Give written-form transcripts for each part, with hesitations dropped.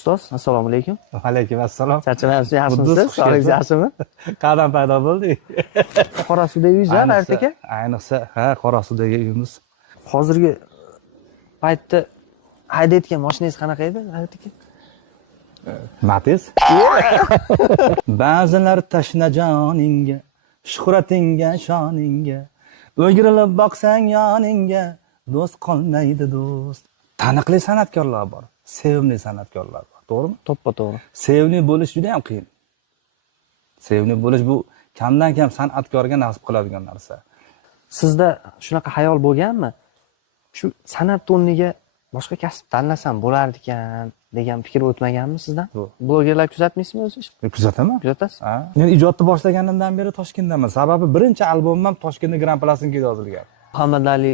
Ustoz, assalomu alaykum. Alaykum assalom. Charchamayapsiz, yaxshimisiz? Sog'ligingiz yaxshimi? Qadam paydo bo'ldik. Qora suvdagi uyingiz, G'ayrat aka? Ayniqsa, qora suvdagi uyimiz. Hozirgi paytda haydayotgan mashinangiz qanaqa edi, G'ayrat aka? Matiz. Ba'zilar tashna joningga, shuhratingga, shoningga, o'girilib boqsang yoningga, do'st qolmaydi do'st. Taniqli san'atkorlar bor, sevimli san'atkorlar bor, to'g'rimi? To'ppa-to'g'ri. Sevimli bo'lish juda ham qiyin. Sevimli bo'lish bu kamdan kam san'atkorga nasib qiladigan narsa. Sizda shunaqa xayol bo'lganmi? Shu san'at o'rniga boshqa kasb tanlasam bo'lardi ekan degan fikr o'tmaganmi sizdan? Blogerlar kuzatmaysizmi o'zingiz? Kuzataman. Kuzatasiz? Men ijodni boshlaganimdan beri Toshkentdaman. Sababi birinchi albomim ham Toshkentda Grand Plastinkada yozilgan. Muhammad Ali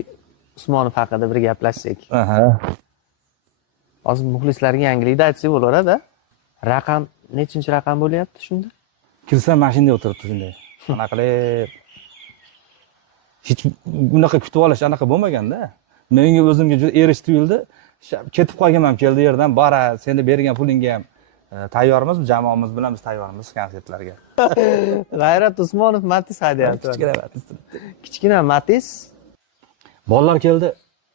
Usmonov haqida bir gaplashsak. Hozir muxlislarga yangilikda aytsak bo'laveradi. Raqam nechinchi raqam bo'lyapti shunda? Kirsam mashinada o'tiribdi shunday. Qanaqa qilib hech bunaqa kutib olish anaqa bo'lmaganda. Menga o'zimga juda erish tuyuldi. Ketib qolganman keldi yerdan, "Bora, seni bergan pulingga ham tayyormiz, jamoamiz bilan biz tayyormiz konsertlarga." G'ayrat Usmonov Matiz haydayapti. Kichkina Matiz. Bolalar keldi.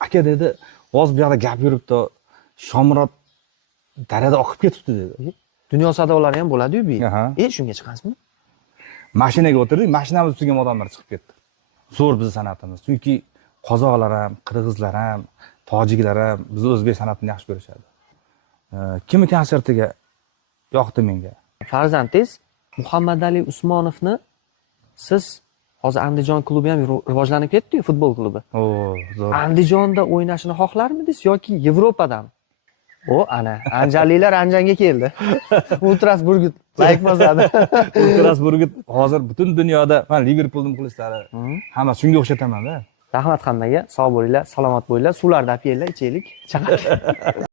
"Aka" dedi, "Hozir bu yoqda gap yuribdi. Shomurod darada oqib ketibdi" dedi. Dunyo sadolari ham bo'ladi-yu bu. Aha. Shunga chiqasizmi? Mashinaga o'tirdik, mashinamiz ustiga odamlar chiqib ketdi. Zo'r bizning san'atimiz. Chunki qozoqlar ham, qirg'izlar ham, tojiklar ham bizni o'zbek san'atini yaxshi ko'rishadi. Kimni konsertiga yoqdi menga. Farzandingiz Muhammad Ali Usmonovni siz hozir Andijon klubi ham rivojlanib ketdi-yu, futbol klubi. Zo'r. Andijonda o'ynashini xohlarmidingiz yoki Yevropadan? Ana, anjanliklar Andijonga keldi. Ultras Burgut layk bosadi. Ultras Burgut hozir butun dunyoda, men Liverpoolni muxlislari hamma shunga o'xshataman-da. Rahmat hammaga, sog' bo'linglar, salomat bo'linglar, suvlarni olib kelinglar, ichaylik. Chaqak.